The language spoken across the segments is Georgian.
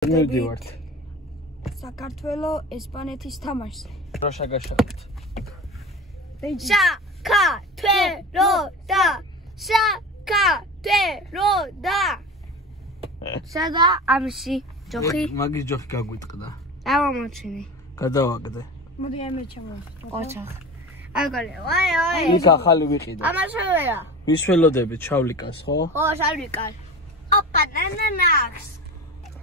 მივდივართ. საქართველო ესპანეთის თამაშზე. რა შეგაშალოთ? საქართველო. სადა ამისი ჯოხი? მაგის ჯოხი გაგვიტყდა. დავამოჩინე. გადავაგდე. მოდი მე ჩამოვასწრებ. ოჩახ. აგორე, ვაი. იქ ახალი ვიყიდე. ამასვეა. ვის ველოდებით შავლიკას, ხო? ხო, შავლიკას. ოპა, ნანანახს.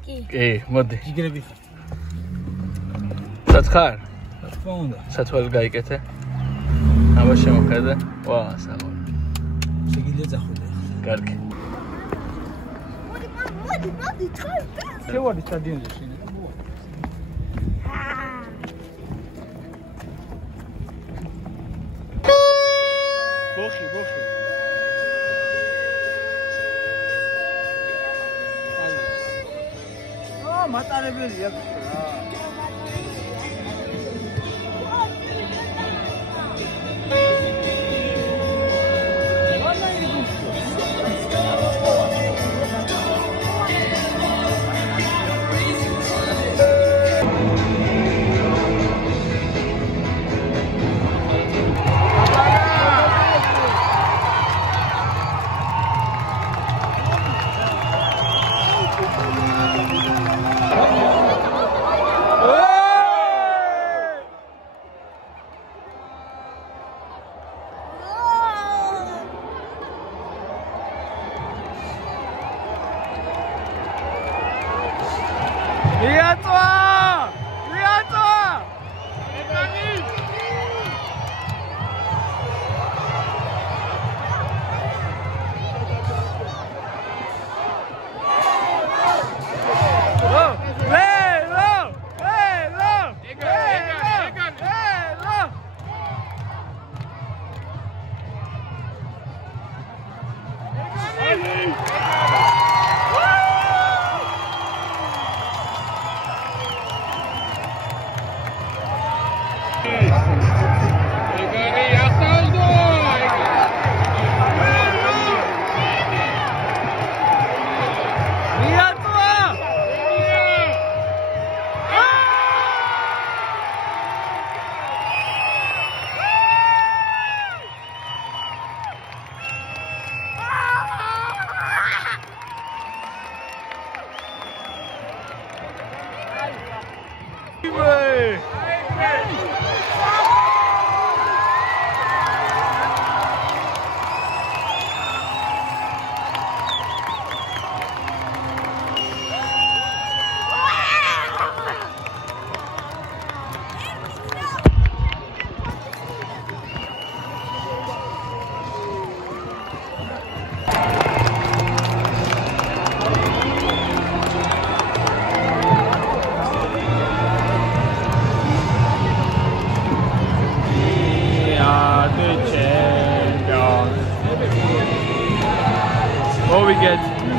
კი, მოდი. ჯიგრები ხარ. სათხარ? რა თქმა უნდა. სათვალ გაიკეთე. აბა შემოხედე. ვა, საღო. შეგიძლია წახვიდე. კარგი. მოდი, თხარ. შევარდი სტადიონზე შენ. ბოხი. მატარებელია რა. What we get?